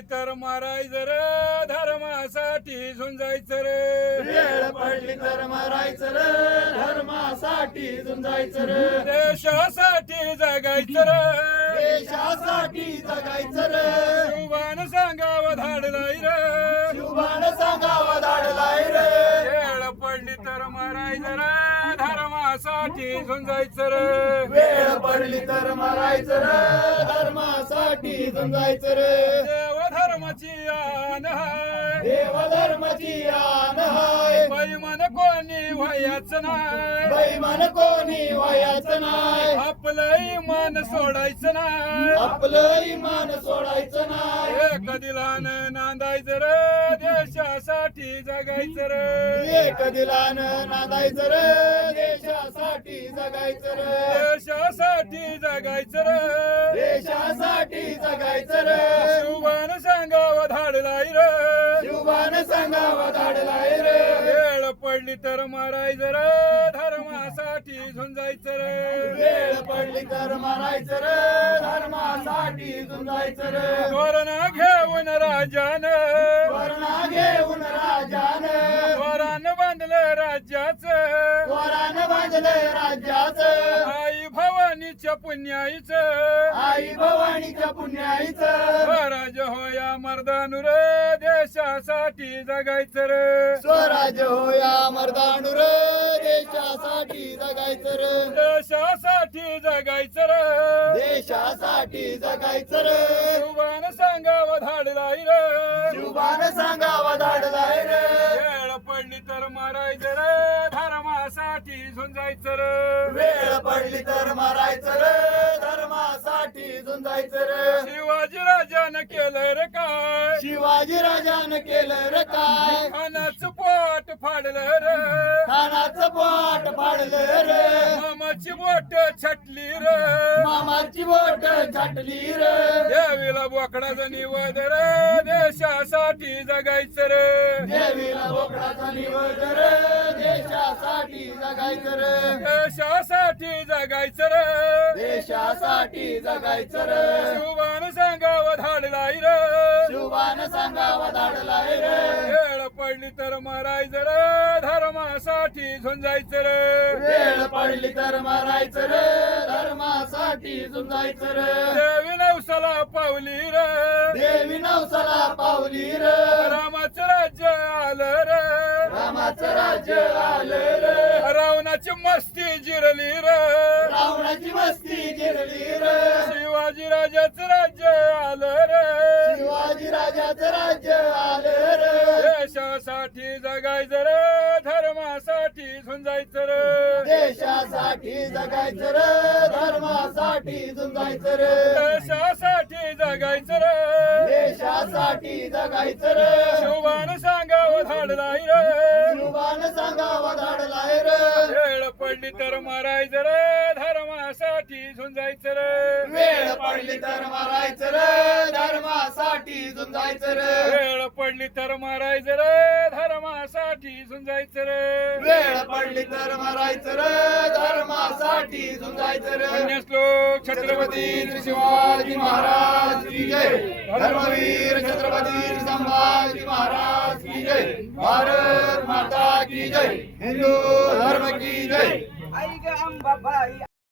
पडली तर मारायचं रे धर्मासाठी झुंजायचं रे वेळ पडली तर मारायचं रे धर्मासाठी झुंजायचं रे देशासाठी जगायचं रे देशासाठी जगायचं रे शिवबान सांगावं धाडलाय रे शिवबाण सांगावं धाडलाय रे वेळ पडली तर मारायचं रे धर्मासाठी झुंजायचं रे वेळ पडली तर मारायचं रे धर्मासाठी झुंजायचं रे देव धर्माची आन हाय देव धर्माची आन हाय बैमान कोणी व्हायचं नाही बैमान कोणी व्हायचं नाही आपलं इमान सोडायचं नाही आपलं इमान सोडायचं नाही एक दिलान नांदायचं रे देशासाठी जगायचं रे एक दिलानं नांदायचं रे देशासाठी जगायचं रे देशासाठी जगायचं रे देशासाठी जगायचं रे शिवबान सांगावं धाडलाय रे शिवबान सांगावं धाडलाय रे वेळ पडली तर मारायचं रे धर्मासाठी झुंजायचं रे वेळ पडली तर मारायचं रे धर्मासाठी झुंजायचं रे वरणा घेऊन राजानं वरणा घेऊन राजानं वरान बांधलं राज्याचं वरानं बांधलं राज्याचं आई भवानीच्या पुण्याईचं आई भवानीच्या पुण्याईचं स्वराज होया मर्दानुर देशासाठी जगायचं रे स्वराज्य होया मर्दानू रे देशासाठी जगायचं रे देशासाठी जगायचं रे देशासाठी जगायचं रे शिवबान सांगावं धाडलाय रे शिवबान सांगावं धाडलाय रे वेळ पडली तर मारायचं रे धर्मासाठी झुंजायचं रे वेळ पडली तर मारायचं रे धर्मासाठी झुंजायचं रे शिवाजी राजानं केलं रे काय शिवाजी राजानं केलं रे काय खानाचं पोट फाडलं रे खानाचं पोट फाडलं रे मामाची बोट छटली रे मामाची बोट छाटली रे देवीला बोकडाचा निवद रे देशासाठी जगायचं रे देवीला बोकडाचा निवड रे देशासाठी जगायचं रे देशासाठी जगायचं रे देशासाठी जगायचं रे शिवबान सांगावं धाडलाय रे शिवबान सांगावं धाडलाय रे वेळ पडली तर मारायचं रे धर्मासाठी झुंजायचं रे वेळ पडली तर मारायचं रे धर्मासाठी झुंजायचं रे देवी नवसाला पावली रे देवी नवसाला पावली रे रामाचं राज्य आलं रे रामाचं राज्य आलं रे रावणाची मस्ती जिरली रे रावणाची मस्ती जिरली रे शिवाजी राजाचं राज्य आलं रे शिवाजी राजाचं राज्य आलं रे देशासाठी जगायचं रे धर्मासाठी झुंजायचं रे देशासाठी जगायचं रे धर्मासाठी झुंजायचं रे देशासाठी जगायचं रे देशासाठी जगायचं रे शिवबान सांगावं धाडलाय रे शिवबान सांगावं धाडलाय रे वेळ पडली तर मारायचं रे धर्मासाठी झुंजायचं रे वेळ पडली तर मारायचं रे धर्मासाठी झुंजायचं रे वेळ पडली तर मारायचं रे धर्मासाठी झुंजायचं रे वेळ पडली तर मारायचं रे धर्मासाठी झुंजायचं रे अन्य श्लोक छत्रपती छत्रपती शिवाजी महाराज की जय धर्मवीर छत्रपती संभाजी महाराज की जय भारत माता की जय हिंदू धर्म की जय आई ग अंबाबाई